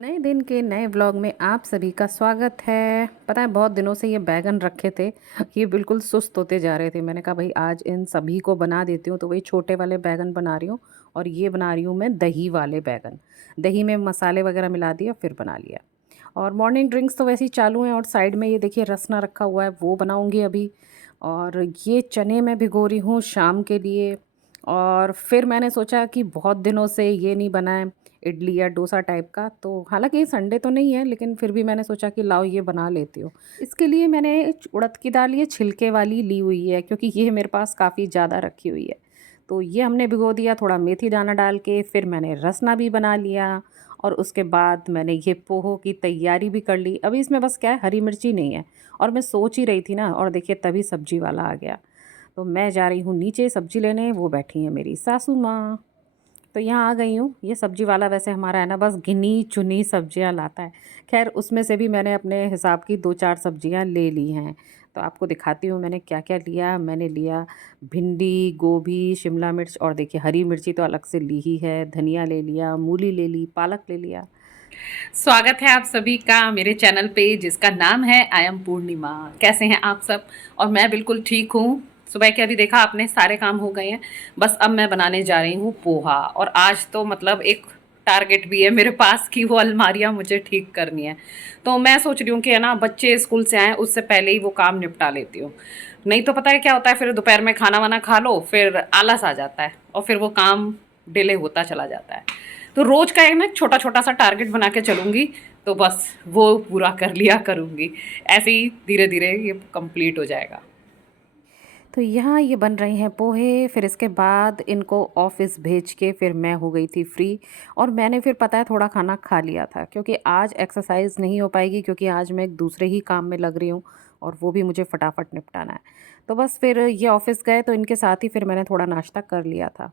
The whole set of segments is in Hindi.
नए दिन के नए व्लॉग में आप सभी का स्वागत है। पता है बहुत दिनों से ये बैगन रखे थे। ये बिल्कुल सुस्त होते जा रहे थे। मैंने कहा भाई आज इन सभी को बना देती हूँ। तो वही छोटे वाले बैगन बना रही हूँ। और ये बना रही हूँ मैं दही वाले बैगन। दही में मसाले वगैरह मिला दिया फिर बना लिया। और मॉर्निंग ड्रिंक्स तो वैसे ही चालू हैं। और साइड में ये देखिए रसना रखा हुआ है, वो बनाऊँगी अभी। और ये चने मैं भिगो रही हूँ शाम के लिए। और फिर मैंने सोचा कि बहुत दिनों से ये नहीं बना है, इडली या डोसा टाइप का। तो हालांकि ये संडे तो नहीं है, लेकिन फिर भी मैंने सोचा कि लाओ ये बना लेती हूँ। इसके लिए मैंने उड़द की दाल ये छिलके वाली ली हुई है, क्योंकि ये मेरे पास काफ़ी ज़्यादा रखी हुई है। तो ये हमने भिगो दिया थोड़ा मेथी दाना डाल के। फिर मैंने रसना भी बना लिया। और उसके बाद मैंने ये पोहो की तैयारी भी कर ली। अभी इसमें बस क्या है, हरी मिर्ची नहीं है। और मैं सोच ही रही थी ना, और देखिए तभी सब्जी वाला आ गया। तो मैं जा रही हूँ नीचे सब्जी लेने, वो बैठी हैं मेरी सासू माँ। तो यहाँ आ गई हूँ। ये सब्जी वाला वैसे हमारा है ना, बस गिनी चुनी सब्जियाँ लाता है। खैर उसमें से भी मैंने अपने हिसाब की दो चार सब्जियाँ ले ली हैं। तो आपको दिखाती हूँ मैंने क्या क्या लिया। मैंने लिया भिंडी, गोभी, शिमला मिर्च, और देखिए हरी मिर्ची तो अलग से ली ही है, धनिया ले लिया, मूली ले ली, पालक ले लिया। स्वागत है आप सभी का मेरे चैनल पे जिसका नाम है आई एम पूर्णिमा। कैसे हैं आप सब? और मैं बिल्कुल ठीक हूँ। सुबह के अभी देखा आपने, सारे काम हो गए हैं। बस अब मैं बनाने जा रही हूँ पोहा। और आज तो मतलब एक टारगेट भी है मेरे पास कि वो अलमारियाँ मुझे ठीक करनी है। तो मैं सोच रही हूँ कि है ना, बच्चे स्कूल से आए उससे पहले ही वो काम निपटा लेती हूँ। नहीं तो पता है क्या होता है, फिर दोपहर में खाना वाना खा लो, फिर आलस आ जाता है और फिर वो काम डिले होता चला जाता है। तो रोज का एक ना छोटा छोटा सा टारगेट बना के चलूंगी, तो बस वो पूरा कर लिया करूंगी। ऐसे ही धीरे धीरे ये कंप्लीट हो जाएगा। तो यहाँ ये बन रहे हैं पोहे। फिर इसके बाद इनको ऑफिस भेज के फिर मैं हो गई थी फ्री। और मैंने फिर पता है थोड़ा खाना खा लिया था, क्योंकि आज एक्सरसाइज नहीं हो पाएगी, क्योंकि आज मैं एक दूसरे ही काम में लग रही हूँ। और वो भी मुझे फटाफट निपटाना है। तो बस फिर ये ऑफिस गए तो इनके साथ ही फिर मैंने थोड़ा नाश्ता कर लिया था।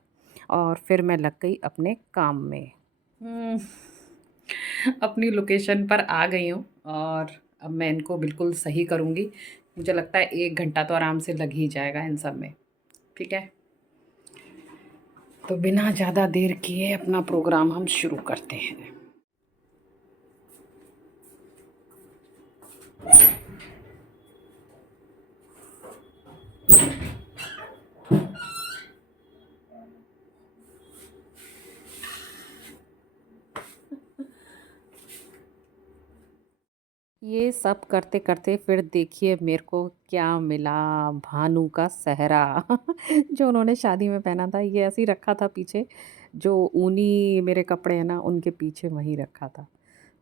और फिर मैं लग गई अपने काम में। हम्म, अपनी लोकेशन पर आ गई हूँ और अब मैं इनको बिल्कुल सही करूँगी। मुझे लगता है 1 घंटा तो आराम से लग ही जाएगा इन सब में। ठीक है, तो बिना ज़्यादा देर किए अपना प्रोग्राम हम शुरू करते हैं। ये सब करते करते फिर देखिए मेरे को क्या मिला। भानु का सहरा जो उन्होंने शादी में पहना था, ये ऐसे ही रखा था पीछे। जो ऊनी मेरे कपड़े हैं ना, उनके पीछे वहीं रखा था।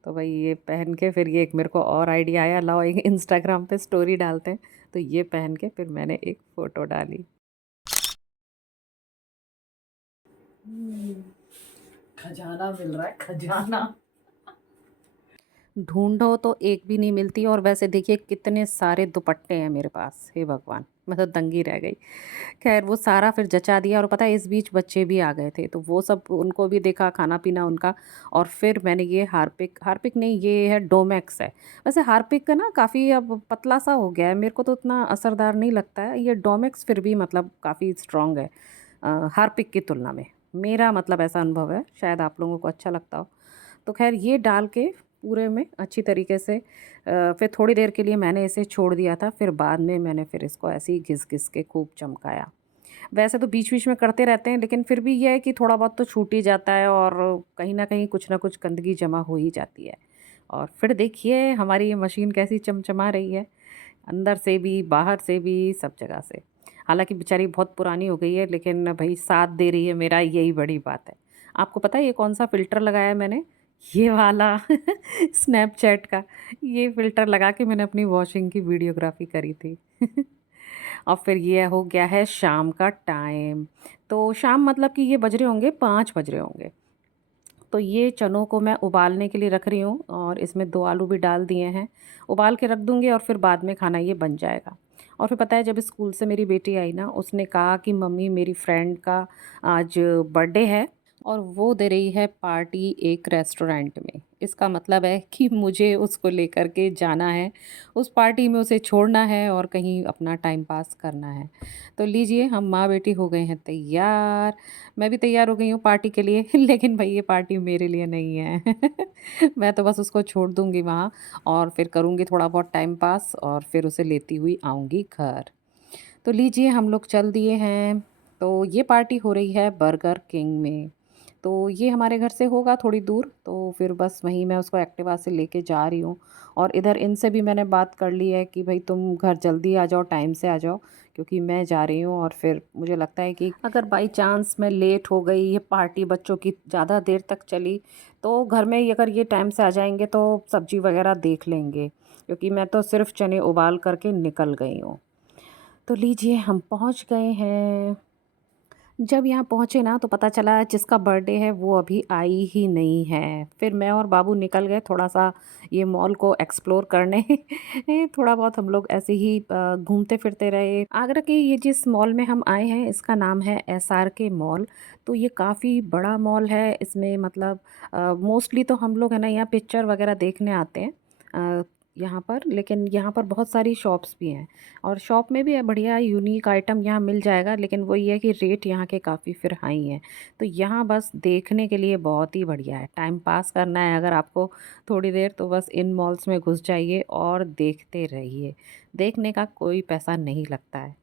तो भाई ये पहन के फिर ये एक मेरे को और आइडिया आया, लाओ एक इंस्टाग्राम पे स्टोरी डालते हैं। तो ये पहन के फिर मैंने एक फ़ोटो डाली। खजाना मिल रहा है, खजाना। ढूंढो तो एक भी नहीं मिलती। और वैसे देखिए कितने सारे दुपट्टे हैं मेरे पास, हे भगवान, मैं तो दंगी रह गई। खैर वो सारा फिर जचा दिया। और पता है इस बीच बच्चे भी आ गए थे, तो वो सब उनको भी देखा, खाना पीना उनका। और फिर मैंने ये हार्पिक, हार्पिक नहीं ये है डोमेक्स है। वैसे हार्पिक का ना काफ़ी अब पतला सा हो गया है, मेरे को तो उतना असरदार नहीं लगता है। ये डोमेक्स फिर भी मतलब काफ़ी स्ट्रॉन्ग है हार्पिक की तुलना में। मेरा मतलब ऐसा अनुभव है, शायद आप लोगों को अच्छा लगता हो। तो खैर ये डाल के पूरे में अच्छी तरीके से फिर थोड़ी देर के लिए मैंने इसे छोड़ दिया था। फिर बाद में मैंने फिर इसको ऐसे ही घिस घिस के खूब चमकाया। वैसे तो बीच बीच में करते रहते हैं, लेकिन फिर भी यह है कि थोड़ा बहुत तो छूट ही जाता है। और कहीं ना कुछ गंदगी जमा हो ही जाती है। और फिर देखिए हमारी ये मशीन कैसी चमचमा रही है, अंदर से भी बाहर से भी सब जगह से। हालांकि बेचारी बहुत पुरानी हो गई है, लेकिन भाई साथ दे रही है मेरा, यही बड़ी बात है। आपको पता है ये कौन सा फ़िल्टर लगाया है मैंने? ये वाला स्नैपचैट का। ये फ़िल्टर लगा के मैंने अपनी वॉशिंग की वीडियोग्राफी करी थी। और फिर ये हो गया है शाम का टाइम। तो शाम मतलब कि ये बज रहे होंगे 5 बज रहे होंगे। तो ये चनों को मैं उबालने के लिए रख रही हूँ, और इसमें 2 आलू भी डाल दिए हैं। उबाल के रख दूँगी और फिर बाद में खाना ये बन जाएगा। और फिर पता है जब स्कूल से मेरी बेटी आई ना, उसने कहा कि मम्मी मेरी फ्रेंड का आज बर्थडे है। और वो दे रही है पार्टी एक रेस्टोरेंट में। इसका मतलब है कि मुझे उसको लेकर के जाना है, उस पार्टी में उसे छोड़ना है और कहीं अपना टाइम पास करना है। तो लीजिए हम माँ-बेटी हो गए हैं तैयार। मैं भी तैयार हो गई हूँ पार्टी के लिए लेकिन भई ये पार्टी मेरे लिए नहीं है। मैं तो बस उसको छोड़ दूँगी वहाँ और फिर करूँगी थोड़ा बहुत टाइम पास और फिर उसे लेती हुई आऊँगी घर। तो लीजिए हम लोग चल दिए हैं। तो ये पार्टी हो रही है बर्गर किंग में। तो ये हमारे घर से होगा थोड़ी दूर, तो फिर बस वहीं मैं उसको एक्टिवा से लेके जा रही हूँ। और इधर इनसे भी मैंने बात कर ली है कि भई तुम घर जल्दी आ जाओ, टाइम से आ जाओ, क्योंकि मैं जा रही हूँ और फिर मुझे लगता है कि अगर बाई चांस मैं लेट हो गई, ये पार्टी बच्चों की ज़्यादा देर तक चली, तो घर में ही अगर ये टाइम से आ जाएँगे तो सब्ज़ी वग़ैरह देख लेंगे, क्योंकि मैं तो सिर्फ़ चने उबाल कर के निकल गई हूँ। तो लीजिए हम पहुँच गए हैं। जब यहाँ पहुँचे ना तो पता चला जिसका बर्थडे है वो अभी आई ही नहीं है। फिर मैं और बाबू निकल गए थोड़ा-सा ये मॉल को एक्सप्लोर करने। थोड़ा बहुत हम लोग ऐसे ही घूमते-फिरते रहे। आगरा के ये जिस मॉल में हम आए हैं इसका नाम है एसआरके मॉल। तो ये काफ़ी बड़ा मॉल है। इसमें मतलब मोस्टली तो हम लोग है ना यहाँ पिक्चर वग़ैरह देखने आते हैं यहाँ पर, लेकिन यहाँ पर बहुत सारी शॉप्स भी हैं। और शॉप में भी है बढ़िया यूनिक आइटम यहाँ मिल जाएगा, लेकिन वही है कि रेट यहाँ के काफ़ी फिर हाई हैं। तो यहाँ बस देखने के लिए बहुत ही बढ़िया है, टाइम पास करना है अगर आपको थोड़ी देर, तो बस इन मॉल्स में घुस जाइए और देखते रहिए। देखने का कोई पैसा नहीं लगता है।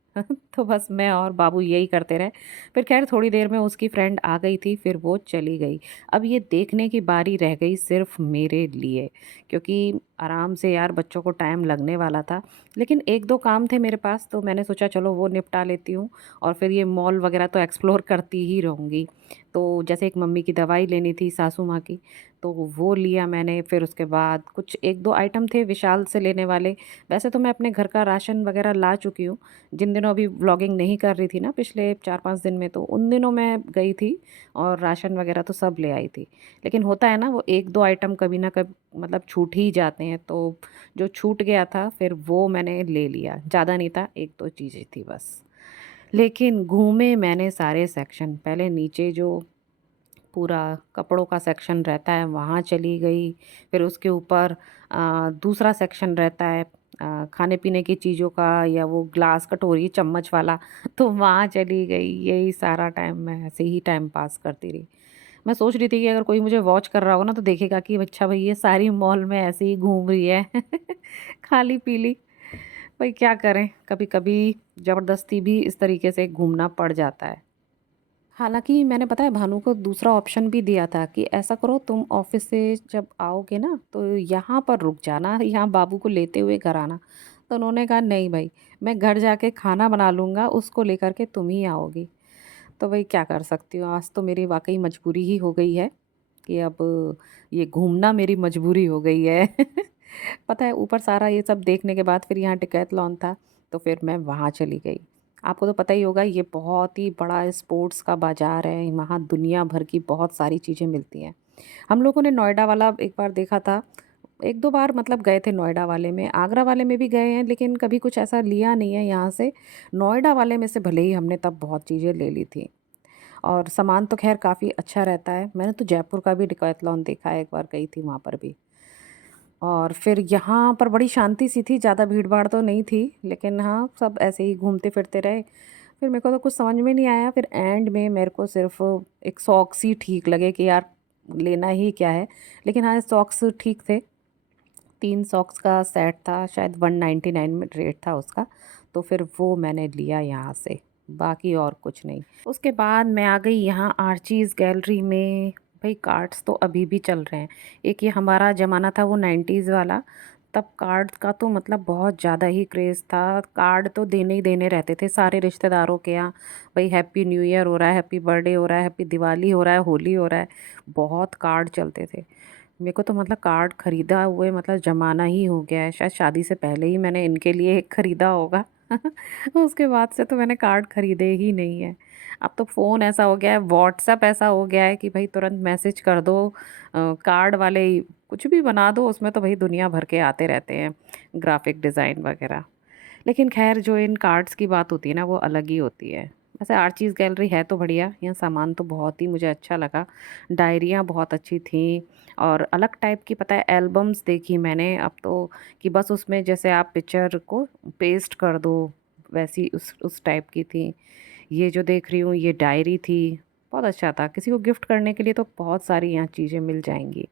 तो बस मैं और बाबू यही करते रहे। फिर खैर थोड़ी देर में उसकी फ्रेंड आ गई थी, फिर वो चली गई। अब ये देखने की बारी रह गई सिर्फ मेरे लिए, क्योंकि आराम से यार बच्चों को टाइम लगने वाला था। लेकिन 1-2 काम थे मेरे पास, तो मैंने सोचा चलो वो निपटा लेती हूँ और फिर ये मॉल वगैरह तो एक्सप्लोर करती ही रहूँगी। तो जैसे एक मम्मी की दवाई लेनी थी सासू माँ की, तो वो लिया मैंने। फिर उसके बाद कुछ 1-2 आइटम थे विशाल से लेने वाले। वैसे तो मैं अपने घर का राशन वगैरह ला चुकी हूँ। जिन दिनों अभी व्लॉगिंग नहीं कर रही थी ना पिछले 4-5 दिन में, तो उन दिनों मैं गई थी और राशन वगैरह तो सब ले आई थी। लेकिन होता है ना वो 1-2 आइटम कभी ना कभी मतलब छूट ही जाते हैं, तो जो छूट गया था फिर वो मैंने ले लिया। ज़्यादा नहीं था, 1-2 चीज़ें थी बस। लेकिन घूमे मैंने सारे सेक्शन। पहले नीचे जो पूरा कपड़ों का सेक्शन रहता है वहाँ चली गई। फिर उसके ऊपर दूसरा सेक्शन रहता है खाने-पीने की चीज़ों का, या वो ग्लास, कटोरी, चम्मच वाला, तो वहाँ चली गई। यही सारा टाइम मैं ऐसे ही टाइम पास करती रही। मैं सोच रही थी कि अगर कोई मुझे वॉच कर रहा हो ना तो देखेगा कि अच्छा भई ये सारी मॉल में ऐसे ही घूम रही है। खाली-पीली। भाई क्या करें, कभी-कभी ज़बरदस्ती भी इस तरीके से घूमना पड़ जाता है। हालाँकि मैंने पता है भानु को दूसरा ऑप्शन भी दिया था कि ऐसा करो तुम ऑफ़िस से जब आओगे ना तो यहाँ पर रुक जाना, यहाँ बाबू को लेते हुए घर आना। तो उन्होंने कहा नहीं भई, मैं घर जाके खाना बना लूँगा, उसको लेकर के तुम ही आओगी। तो भई क्या कर सकती हूँ, आज तो मेरी वाक़ई मजबूरी ही हो गई है कि अब ये घूमना मेरी मजबूरी हो गई है। पता है ऊपर सारा ये सब देखने के बाद फिर यहाँ डिकैथलॉन था, तो फिर मैं वहाँ चली गई। आपको तो पता ही होगा ये बहुत ही बड़ा स्पोर्ट्स का बाज़ार है, वहाँ दुनिया भर की बहुत सारी चीज़ें मिलती हैं। हम लोगों ने नोएडा वाला एक बार देखा था, 1-2 बार मतलब गए थे नोएडा वाले में, आगरा वाले में भी गए हैं लेकिन कभी कुछ ऐसा लिया नहीं है यहाँ से। नोएडा वाले में से भले ही हमने तब बहुत चीज़ें ले ली थी और सामान तो ख़ैर काफ़ी अच्छा रहता है। मैंने तो जयपुर का भी डिकैथलॉन देखा है, एक बार गई थी वहाँ पर भी। और फिर यहाँ पर बड़ी शांति सी थी, ज़्यादा भीड़-भाड़ तो नहीं थी, लेकिन हाँ, सब ऐसे ही घूमते-फिरते रहे। फिर मेरे को तो कुछ समझ में नहीं आया, फिर एंड में मेरे को सिर्फ़ एक सॉक्स ही ठीक लगे कि यार लेना ही क्या है। लेकिन हाँ, सॉक्स ठीक थे, 3 सॉक्स का सेट था, शायद 199 में रेट था उसका, तो फिर वो मैंने लिया यहाँ से, बाकी और कुछ नहीं। उसके बाद मैं आ गई यहाँ आर्चीज़ गैलरी में। भई कार्ड्स तो अभी भी चल रहे हैं। एक ये हमारा ज़माना था वो 90s वाला, तब कार्ड का तो मतलब बहुत ज़्यादा ही क्रेज़ था। कार्ड तो देने ही देने रहते थे सारे रिश्तेदारों के यहाँ। भई हैप्पी न्यू ईयर हो रहा है, हैप्पी बर्थडे हो रहा है, हैप्पी दिवाली हो रहा है, होली हो रहा है, बहुत कार्ड चलते थे। मेरे को तो मतलब कार्ड खरीदा हुए मतलब ज़माना ही हो गया है। शायद शादी से पहले ही मैंने इनके लिए एक खरीदा होगा। उसके बाद से तो मैंने कार्ड खरीदे ही नहीं है। अब तो फ़ोन ऐसा हो गया है, व्हाट्सएप ऐसा हो गया है कि भई तुरंत मैसेज कर दो। कार्ड वाले ही कुछ भी बना दो, उसमें तो भई दुनिया भर के आते रहते हैं, ग्राफ़िक डिज़ाइन वग़ैरह। लेकिन ख़ैर जो इन कार्ड्स की बात होती है ना वो अलग ही होती है। वैसे आर्चीज़ गैलरी है तो बढ़िया, यहाँ सामान तो बहुत ही मुझे अच्छा लगा। डायरियाँ बहुत अच्छी थीं और अलग टाइप की पता है एल्बम्स देखी मैंने अब तो, कि बस उसमें जैसे आप पिक्चर को पेस्ट कर दो, वैसी उस टाइप की थी। ये जो देख रही हूँ ये डायरी थी, बहुत अच्छा था। किसी को गिफ्ट करने के लिए तो बहुत सारी यहाँ चीज़ें मिल जाएँगी।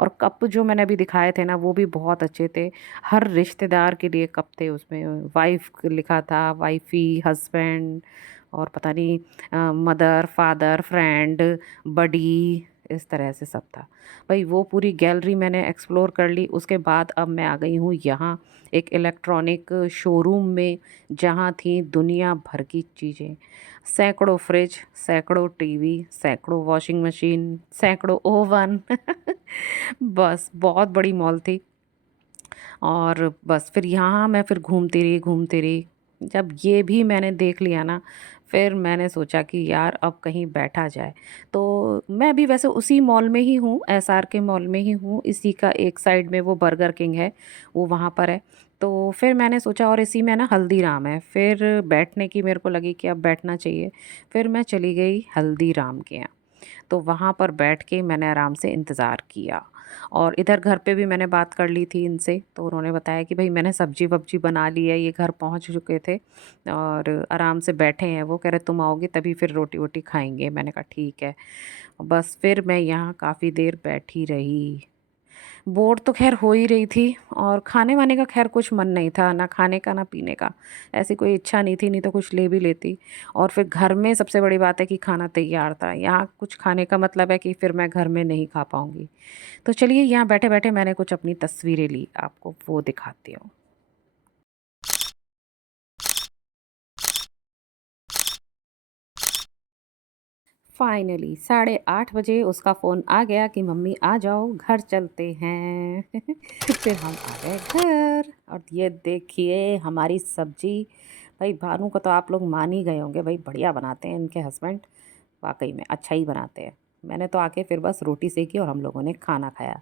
और कप जो मैंने अभी दिखाए थे ना वो भी बहुत अच्छे थे। हर रिश्तेदार के लिए कप थे उसमें, वाइफ़ लिखा था, वाइफ़ी, हस्बैंड और पता नहीं मदर, फादर, फ्रेंड, बडी, इस तरह से सब था। भई वो पूरी गैलरी मैंने एक्सप्लोर कर ली। उसके बाद अब मैं आ गई हूँ यहाँ एक इलेक्ट्रॉनिक शोरूम में, जहाँ थी दुनिया भर की चीज़ें। सैकड़ों फ्रिज, सैकड़ों टीवी, सैकड़ों वॉशिंग मशीन, सैकड़ों ओवन बस बहुत बड़ी मॉल थी। और बस फिर यहाँ मैं फिर घूमती रही। जब ये भी मैंने देख लिया ना, फिर मैंने सोचा कि यार अब कहीं बैठा जाए। तो मैं अभी वैसे उसी मॉल में ही हूँ, एसआरके मॉल में ही हूँ। इसी का एक साइड में वो बर्गर किंग है, वो वहाँ पर है। तो फिर मैंने सोचा और इसी में ना हल्दीराम है। फिर बैठने की मेरे को लगी कि अब बैठना चाहिए। फिर मैं चली गई हल्दीराम के यहाँ। तो वहाँ पर बैठ के मैंने आराम से इंतज़ार किया। और इधर घर पे भी मैंने बात कर ली थी इनसे, तो उन्होंने बताया कि भई मैंने सब्ज़ी-वब्ज़ी बना ली है, ये घर पहुँच चुके थे और आराम से बैठे हैं वो। कह रहे तुम आओगे तभी फिर रोटी-वोटी खाएँगे। मैंने कहा ठीक है। बस फिर मैं यहाँ काफ़ी देर बैठी रही। बोर तो ख़ैर हो ही रही थी और खाने-वाने का ख़ैर कुछ मन नहीं था, ना खाने का ना पीने का। ऐसी कोई इच्छा नहीं थी, नहीं तो कुछ ले भी लेती। और फिर घर में सबसे बड़ी बात है कि खाना तैयार था। यहाँ कुछ खाने का मतलब है कि फिर मैं घर में नहीं खा पाऊँगी। तो चलिए यहाँ बैठे-बैठे मैंने कुछ अपनी तस्वीरें ली, आपको वो दिखाती हूँ। फाइनली 8:30 बजे उसका फ़ोन आ गया कि मम्मी आ जाओ घर चलते हैं। फिर हम आ गए घर और ये देखिए हमारी सब्ज़ी। भाई भानु को तो आप लोग मान ही गए होंगे, भाई बढ़िया बनाते हैं इनके हस्बैंड, वाक़ई में अच्छा ही बनाते हैं। मैंने तो आके फिर बस रोटी सेकी और हम लोगों ने खाना खाया।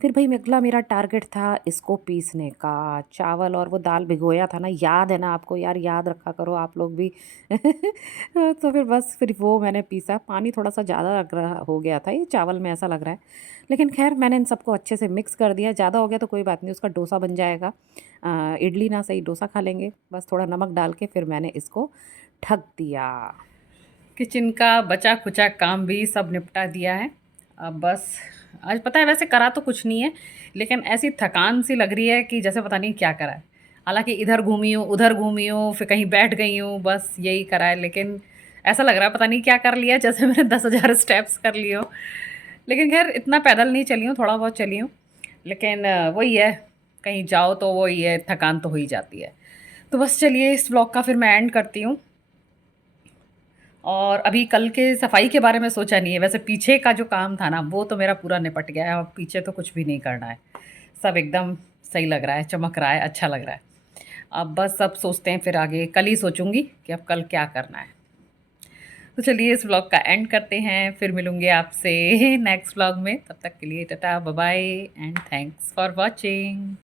फिर भई अगला मेरा टारगेट था इसको पीसने का, चावल और वो दाल भिगोया था ना, याद है ना आपको? यार याद रखा करो आप लोग भी। तो फिर बस फिर वो मैंने पीसा, पानी थोड़ा-सा ज़्यादा लग रहा हो गया था ये चावल में ऐसा लग रहा है। लेकिन ख़ैर मैंने इन सबको अच्छे से मिक्स कर दिया, ज़्यादा हो गया तो कोई बात नहीं उसका डोसा बन जाएगा। इडली ना सही डोसा खा लेंगे। बस थोड़ा नमक डाल के फिर मैंने इसको ढक दिया। किचन का बचा-खुचा काम भी सब निपटा दिया है। अब बस आज पता है वैसे करा तो कुछ नहीं है, लेकिन ऐसी थकान सी लग रही है कि जैसे पता नहीं क्या करा है। हालाँकि इधर घूमी हूँ, उधर घूमी हूँ, फिर कहीं बैठ गई हूँ, बस यही करा है। लेकिन ऐसा लग रहा है पता नहीं क्या कर लिया, जैसे मैंने 10,000 स्टेप्स कर लिए हों। लेकिन ख़ैर इतना पैदल नहीं चली हूँ, थोड़ा बहुत चली हूँ। लेकिन वही है, कहीं जाओ तो वही है, थकान तो हो ही जाती है। तो बस चलिए इस व्लॉग का फिर मैं एंड करती हूँ। और अभी कल के सफाई के बारे में सोचा नहीं है। वैसे पीछे का जो काम था ना, वो तो मेरा पूरा निपट गया है। अब पीछे तो कुछ भी नहीं करना है। सब एकदम सही लग रहा है, चमक रहा है, अच्छा लग रहा है। अब बस अब सोचते हैं फिर आगे, कल ही सोचूँगी कि अब कल क्या करना है। तो चलिए इस व्लॉग का एंड करते हैं, फिर मिलूँगी आपसे नेक्स्ट व्लॉग में। तब तक के लिए tata, bye bye and thanks for watching.